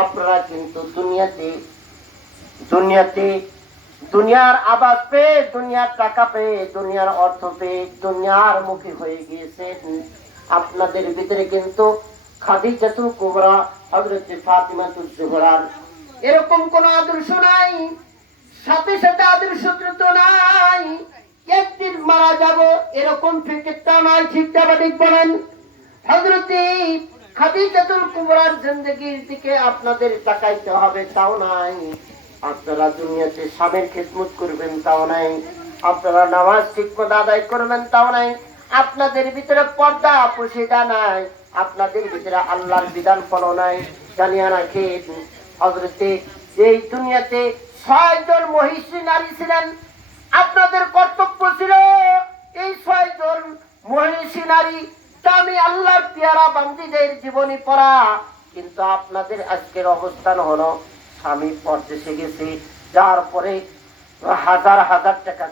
আপনারা কিন্তু দুনিয়াতে দুনিয়ার আবাদ পেয়ে, দুনিয়ার টাকা পেয়ে, দুনিয়ার অর্থ পেয়ে দুনিয়ার মুখী হয়ে গিয়েছেন। আপনাদের ভিতরে কিন্তু খাদিজাতুল কুবরা, হযরত ফাতিমাতুজ জোহরা এরকম কোন আদর্শ নাই, সাথে সাথে আদর্শ তো নাই, একদিন মারা যাব এরকম ফিকিরটা নাই। ঠিক বলেন? হযরত খাদিজাতুল কুবরার জিন্দেগির দিকে আপনাদের তাকাইতে হবে, তাও নাই। আপনারা দুনিয়াতে স্বামীর খিদমত করবেন, তাও নাই। আপনারা নামাজ ঠিকমতো আদায় করবেন, তাও নাই। আপনাদের ভিতরে পর্দা পশিদা নাই, আপনাদের ভিতরে আল্লাহর বিধান ফলো নাই। জানিয়া রাখেন, হযরতে এই দুনিয়াতে 6 জন মহিষী নারী ছিলেন। আপনাদের কর্তব্য ছিল এই 6 জন মহিষী নারী আমি আল্লাহর পেয়ারা বান্দীদের জীবনী পড়া। কিন্তু আপনাদের আজকের অবস্থান হলো স্বামী পরদেশে গেছে, যার পরে হাজার হাজার টাকা